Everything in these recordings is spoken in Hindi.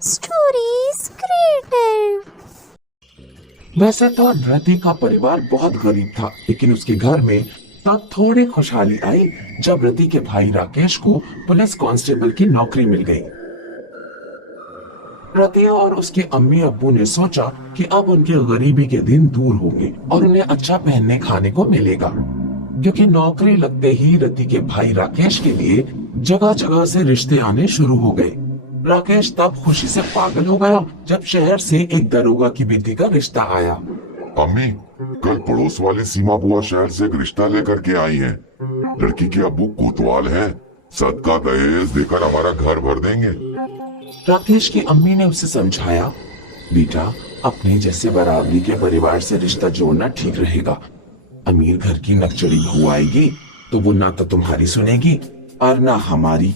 Stories creative. वैसे तो रति का परिवार बहुत गरीब था, लेकिन उसके घर में तब थोड़ी खुशहाली आई जब रति के भाई राकेश को पुलिस कांस्टेबल की नौकरी मिल गई। रति और उसके अम्मी अब्बू ने सोचा कि अब उनके गरीबी के दिन दूर होंगे और उन्हें अच्छा पहनने खाने को मिलेगा, क्योंकि नौकरी लगते ही रति के भाई राकेश के लिए जगह जगह से रिश्ते आने शुरू हो गए। राकेश तब खुशी से पागल हो गया जब शहर से एक दरोगा की बेटी का रिश्ता आया। अम्मी, कल पड़ोस वाली सीमा बुआ शहर से एक रिश्ता लेकर के आई हैं। लड़की के अब्बू कोतवाल हैं। सदका दहेज देकर हमारा घर भर देंगे। राकेश की अम्मी ने उसे समझाया, बेटा अपने जैसे बराबरी के परिवार से रिश्ता जोड़ना ठीक रहेगा। अमीर घर की नकचड़ी बहू आएगी तो वो ना तो तुम्हारी सुनेगी और ना हमारी।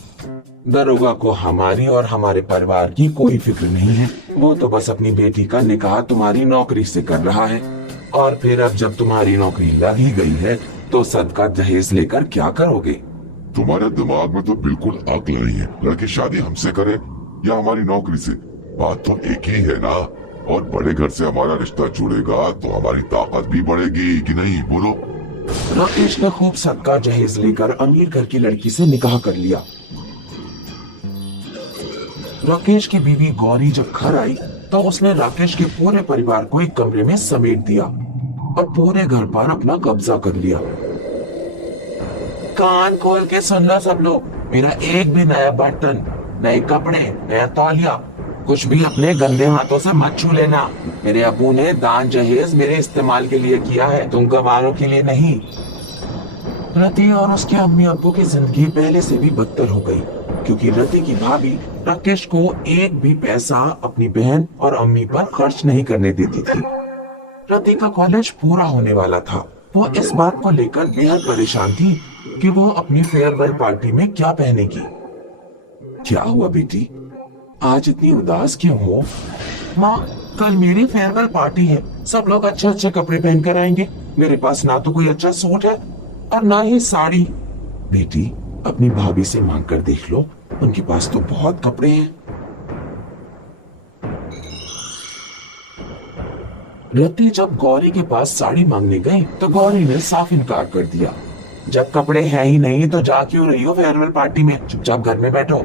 दरोगा को हमारी और हमारे परिवार की कोई फिक्र नहीं है। वो तो बस अपनी बेटी का निकाह तुम्हारी नौकरी से कर रहा है, और फिर अब जब तुम्हारी नौकरी लग ही गई है तो सदका दहेज लेकर क्या करोगे? तुम्हारे दिमाग में तो बिल्कुल अक्ल नहीं है। लड़की शादी हमसे करे या हमारी नौकरी से, बात तो एक ही है ना। और बड़े घर से हमारा रिश्ता जुड़ेगा तो हमारी ताकत भी बढ़ेगी कि नहीं, बोलो। राकेश ने खूब सदका दहेज लेकर अमीर घर की लड़की से निकाह कर लिया। राकेश की बीवी गौरी जब घर आई तो उसने राकेश के पूरे परिवार को एक कमरे में समेट दिया और पूरे घर पर अपना कब्जा कर लिया। कान खोल के सुनना सब लोग, मेरा एक भी नया बर्तन, नए कपड़े, नया तौलिया, कुछ भी अपने गंदे हाथों से मत छू लेना। मेरे अबू ने दान जहेज मेरे इस्तेमाल के लिए किया है, तुम गवारों के लिए नहीं। रति और उसके अम्मी अब्बू की जिंदगी पहले से भी बदतर हो गई, क्योंकि रति की भाभी राकेश को एक भी पैसा अपनी बहन और अम्मी पर खर्च नहीं करने देती थी। रति का कॉलेज पूरा होने वाला था। वो इस बात को लेकर बेहद परेशान थी कि वो अपनी फेयरवेल पार्टी में क्या पहनेगी। क्या हुआ बेटी, आज इतनी उदास क्यों हो? माँ, कल मेरी फेयरवेल पार्टी है, सब लोग अच्छे अच्छे कपड़े पहनकर आएंगे। मेरे पास ना तो कोई अच्छा सूट है और ना ही साड़ी। बेटी, अपनी भाभी से मांग कर देख लो, उनके पास तो बहुत कपड़े हैं। रति जब गौरी के पास साड़ी मांगने गई तो गौरी ने साफ इनकार कर दिया। जब कपड़े हैं ही नहीं तो जा क्यों रही हो फेयरवेल पार्टी में, चुपचाप घर में बैठो।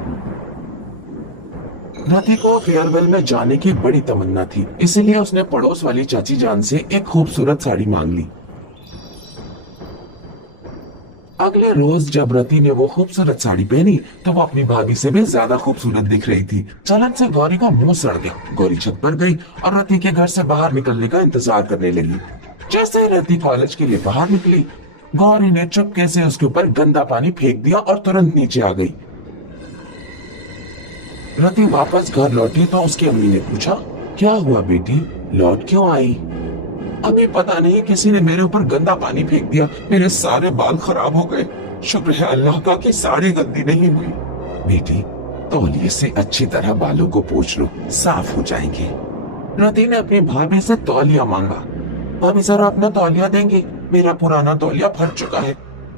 रति को फेयरवेल में जाने की बड़ी तमन्ना थी, इसलिए उसने पड़ोस वाली चाची जान से एक खूबसूरत साड़ी मांग ली। अगले रोज जब रति ने वो खूबसूरत साड़ी पहनी तो वो अपनी भाभी से भी ज्यादा खूबसूरत दिख रही थी। चलन से गौरी का मुंह सड़ गया। गौरी छत पर गई और रति के घर से बाहर निकलने का इंतजार करने लगी। जैसे ही रति कॉलेज के लिए बाहर निकली, गौरी ने चुपके से उसके ऊपर गंदा पानी फेंक दिया और तुरंत नीचे आ गई। रति वापस घर लौटी तो उसकी अम्मी ने पूछा, क्या हुआ बेटी, लौट क्यों आई? अभी पता नहीं किसी ने मेरे ऊपर गंदा पानी फेंक दिया, मेरे सारे बाल खराब हो गए। शुक्र है अल्लाह का कि साड़ी गंदी नहीं हुई। बेटी, तौलिए से अच्छी तरह बालों को पोंछ लो, साफ हो जाएंगे। रति ने अपनी भाभी से तौलिया मांगा। भाभी जरा अपना तौलिया देंगे, मेरा पुराना तौलिया फट चुका है,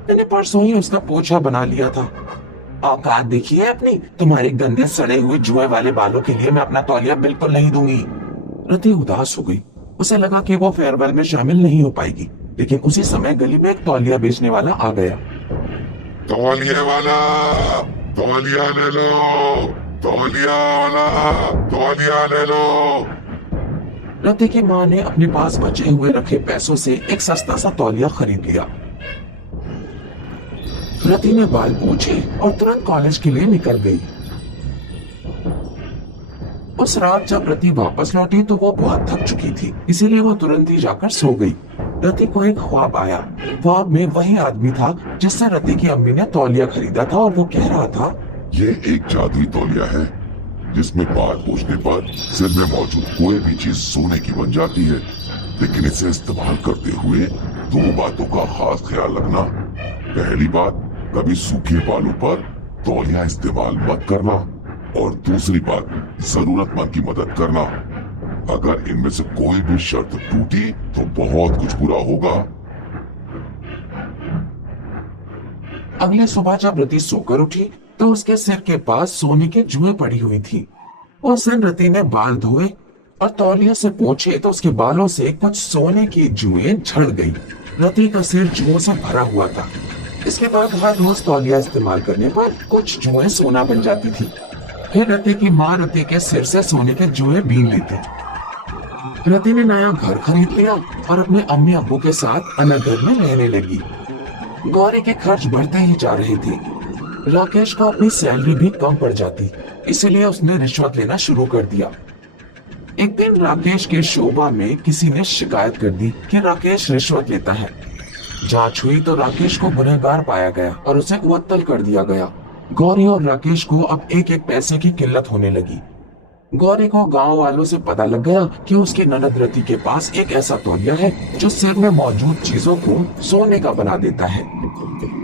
मैंने परसों ही उसका पोछा बना लिया था। औकात देखिए अपनी, तुम्हारे गंदे सड़े हुए जुए वाले बालों के लिए मैं अपना तौलिया बिल्कुल नहीं दूंगी। रति उदास हो गई। उसे लगा कि वो फेयरवेल में शामिल नहीं हो पाएगी, लेकिन उसी समय गली में एक तौलिया बेचने वाला आ गया। तौलिया वाला, तौलिया ले लो, तौलिया वाला, तौलिया ले लो। रति की माँ ने अपने पास बचे हुए रखे पैसों से एक सस्ता सा तौलिया खरीद लिया। रति ने बाल पूछे और तुरंत कॉलेज के लिए निकल गई। उस रात जब रति वापस लौटी तो वो बहुत थक चुकी थी, इसीलिए वो तुरंत ही जाकर सो गई। रति को एक ख्वाब आया। ख्वाब में वही आदमी था जिससे रति की अम्मी ने तौलिया खरीदा था, और वो कह रहा था, ये एक जादुई तौलिया है जिसमें बाल पूछने पर सिर में मौजूद कोई भी चीज सोने की बन जाती है, लेकिन इसे इस्तेमाल करते हुए दो बातों का खास ख्याल रखना। पहली बात, कभी सूखे बालों पर तौलिया इस्तेमाल मत करना, और दूसरी बात, जरूरतमंद की मदद करना। अगर इनमें से कोई भी शर्त टूटी तो बहुत कुछ बुरा होगा। अगले सुबह जब रति सोकर उठी तो उसके सिर के पास सोने के जुए पड़ी हुई थी। उस दिन रति ने बाल धोए और तौलिया से पूछे तो उसके बालों से कुछ सोने की जुएं झड़ गई। रति का सिर जुओं से भरा हुआ था। इसके बाद हर रोज तौलिया इस्तेमाल करने पर कुछ जुएं सोना बन जाती थी। फिर रति की माँ रति के सिर से सोने के जुएं बीन लेते। रति ने नया घर खरीद लिया और अपने अम्मी अब्बू के साथ अलग घर में रहने लगी। गौरी के खर्च बढ़ते ही जा रहे थे। राकेश को अपनी सैलरी भी कम पड़ जाती, इसीलिए उसने रिश्वत लेना शुरू कर दिया। एक दिन राकेश के शोभा में किसी ने शिकायत कर दी कि राकेश रिश्वत लेता है। जांच हुई तो राकेश को गुनहगार पाया गया और उसे मुअत्तल कर दिया गया। गौरी और राकेश को अब एक एक पैसे की किल्लत होने लगी। गौरी को गांव वालों से पता लग गया कि उसकी ननद रति के पास एक ऐसा तौलिया है जो सिर में मौजूद चीजों को सोने का बना देता है।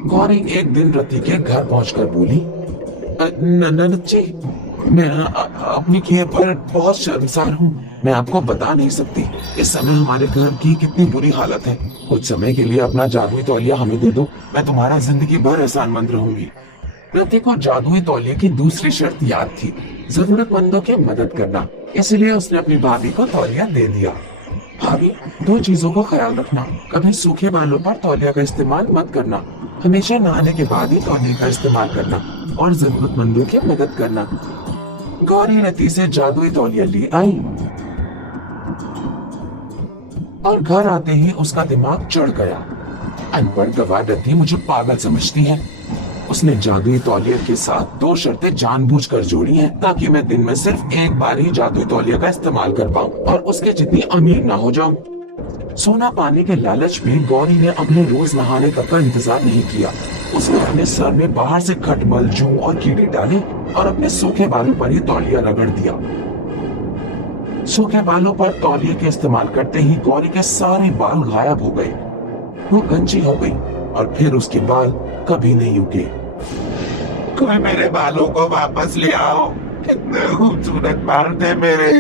गौरी एक दिन रति के घर पहुंचकर बोली, ननद जी, मैं अपनी किए पर बहुत शर्मसार हूँ। मैं आपको बता नहीं सकती इस समय हमारे घर की कितनी बुरी हालत है। कुछ समय के लिए अपना जादुई तौलिया हमें दे दो, मैं तुम्हारा जिंदगी भर एहसानमंद रहूंगी। रति को जादुई तौलिया की दूसरी शर्त याद थी, जरूरतमंदों की मदद करना। इसलिए उसने अपनी भाभी को तौलिया दे दिया। भाभी, दो चीजों को ख्याल रखना, कभी सूखे बालों पर तौलिया का इस्तेमाल मत करना, हमेशा नहाने के बाद ही तौलिया का इस्तेमाल करना और जरूरतमंदों की मदद करना। गौरी रति से जादुई तौलिया ले आई और घर आते ही उसका दिमाग चढ़ गया। अनपढ़ गवार रति मुझे पागल समझती है। उसने जादुई तौलिया के साथ दो शर्तें जानबूझकर जोड़ी हैं ताकि मैं दिन में सिर्फ एक बार ही जादुई तौलिया का इस्तेमाल कर पाऊं और उसके जितनी अमीर ना हो जाऊं। सोना पाने के लालच में गौरी ने अपने रोज नहाने तक का इंतजार नहीं किया। उसने अपने सर में बाहर से खटमल, जूं और कीड़े डाले और अपने सूखे बालों पर ही तौलिया रगड़ दिया। सूखे बालों पर तौलिया के इस्तेमाल करते ही गौरी के सारे बाल गायब हो गए। वो गंजी हो गई और फिर उसके बाल कभी नहीं उगे। कोई मेरे बालों को वापस ले आओ, कितने खूबसूरत बाल थे मेरे।